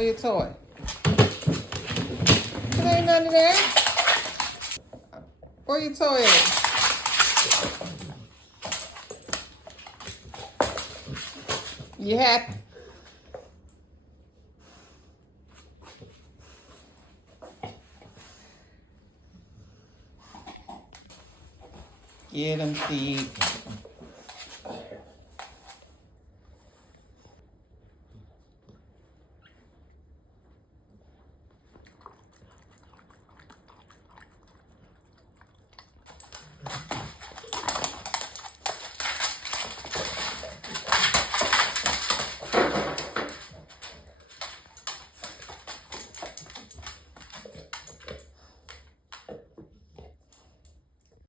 Where your toy? It ain't none of that. Where your toy at? You happy? Get him, Steve.